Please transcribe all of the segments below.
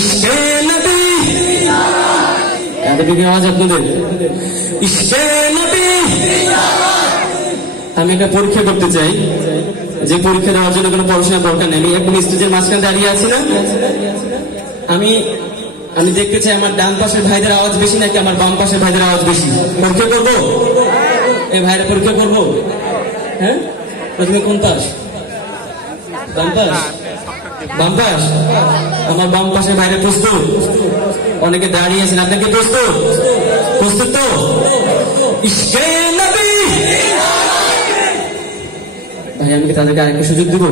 ইশকে নবী এতটুকু আওয়াজ আপনাদের ইশকে নবী। আমি একটা পরীক্ষা করতে চাই, যে পরীক্ষা দেওয়ার জন্য কোনো পড়াশোনার দরকার নেই। আমি একদম স্টেজের মাঝখানে দাঁড়িয়ে আছি না, আমি দেখতে চাই আমার ডান পাশের ভাইদের আওয়াজ বেশি নাকি আমার বাম পাশের ভাইদের আওয়াজ বেশি। পরীক্ষা করবো এই ভাইরা, পরীক্ষা করবো। হ্যাঁ, প্রথমে কোন পাশ? বাম পাশ। বাম পাশ। আমার বাম পাশের ভাইরা প্রস্তুত? অনেকে দাঁড়িয়ে আছেন, আপনাকে প্রস্তুত? প্রস্তুত তো? ইশকে নবী। ভাই আমি কি তাদেরকে আরেকটা সুযোগ দিব?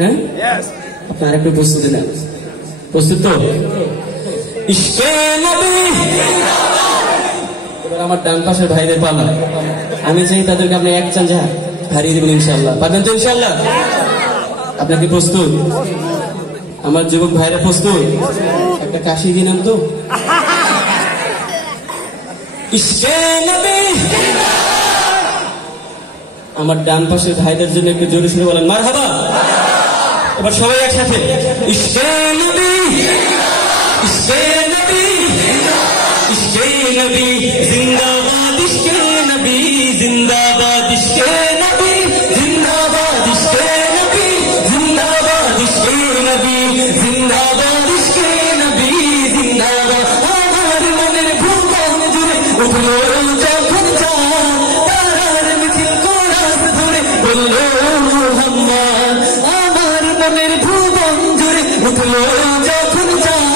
হ্যাঁ, আপনি আরেকটু প্রস্তুতি নেন। প্রস্তুত তো? ইশকে নবী। এবার আমার ডান পাশের ভাইদের পালা, আমি চাই তাদেরকে আপনি এক চান্সে হারিয়ে দেবেন ইনশাল্লাহ। পাবেন তো ইনশাল্লাহ? আপনাকে প্রস্তুত? আমার যুবক ভাইরা প্রস্তুত? একটা কাশি দিলাম তো। ইশকে নবী। আমার ডান পাশের ভাইদের জন্য একটু জোরে শুনে বলেন মারহাবা। এবার সবাই একসাথে ইশকে নবী, ইশকে নবী, ইশকে নবী জিন্দাবাদ, ইশকে নবী জিন্দাবাদ, ইশকে নবী জিন্দাবাদ, ইশকে নবী জিন্দাবাদ, ইশকে নবী জিন্দাবাদ, ইশকে নবী জিন্দাবাদ। আমার মনের ভুবন জুড়ে উঠলো যখন চাঁদ, তারার মিছিল কোরাস ধরে বললো মুহাম্মদ। আমার মনের ভুবন জুড়ে উঠলো যখন চাঁদ,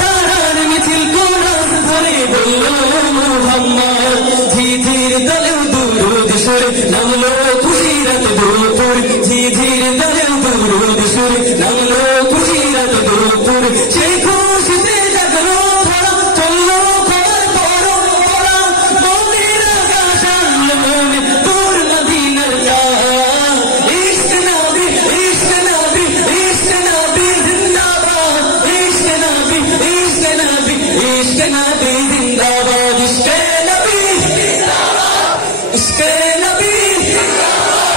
তারার মিছিল কোরাস ধরে বললো মুহাম্মদ। ঝিঝির দলেও দুরুদ সুরে নামলো খুশিরাত দুপুর, ঝিঝির দলেও দুরুদ সুরে নামলো খুশিরাত দুপুর। সেই খুশিতে জাগলো ধরা, চললো খবর পরম্পরা, মনের আকাশ আনলো মনে তোর মদিনার গান। ইশকে নবী, ইশকে নবী, ইশকে নবী জিন্দাবাদ, ইশকে নবী, ইশকে নবী, ইশকে নবী জিন্দাবাদ, ইশকে নবী, ইশকে নবী,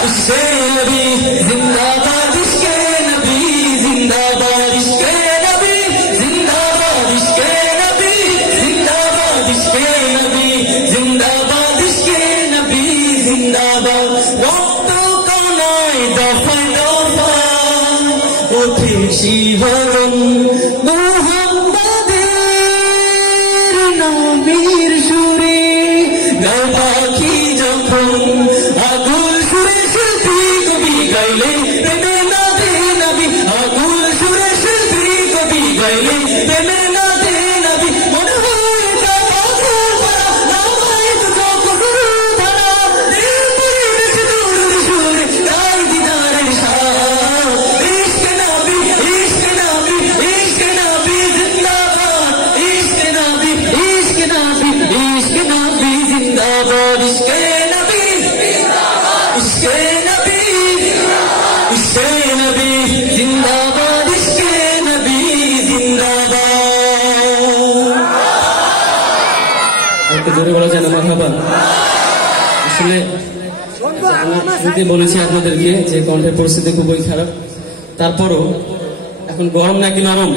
ইশকে নবী জিন্দাবাদ, ইশকে নবী জিন্দাবাদ, ইশকে নবী জিন্দাবাদ, ইশকে নবী জিন্দাবাদ, ইশকে নবী জিন্দাবাদ, ইশকে নবী জিন্দাবাদ। রক্ত কানায় দফায় দফায় ওঠে শিহরণ, মুহাম্মাদের নবীর সুরে গায় পাখি যখন, আগুল সুরে শিল্পী কবি গাইলে প্রেমে নাচে নবী, আগুল সুরে শিল্পী কবি গাইলে প্রেমে নাচে নবী। মনে হয় তা পাথর ভরা, নামায় দুটো কসুর ধরা, দিল পরিবেশ দুরুদ সুরে গাই দিদারের শান। ইশকে নবী, ইশকে নবী, ইশকে নবী জিন্দাবাদ, ইশকে নবী, ইশকে নবী, ইশকে নবী জিন্দাবাদ, ইশকে নবী, ইশকে নবী, ইশকে নবী জিন্দাবাদ, ইশকে নবী জিন্দাবাদ। একটু জোরে বলা যায় না মারহাবা? আসলে আমি শুরুতে বলেছি আপনাদেরকে যে কণ্ঠের পরিস্থিতি খুবই খারাপ, তারপরও এখন গরম নাকি নরম?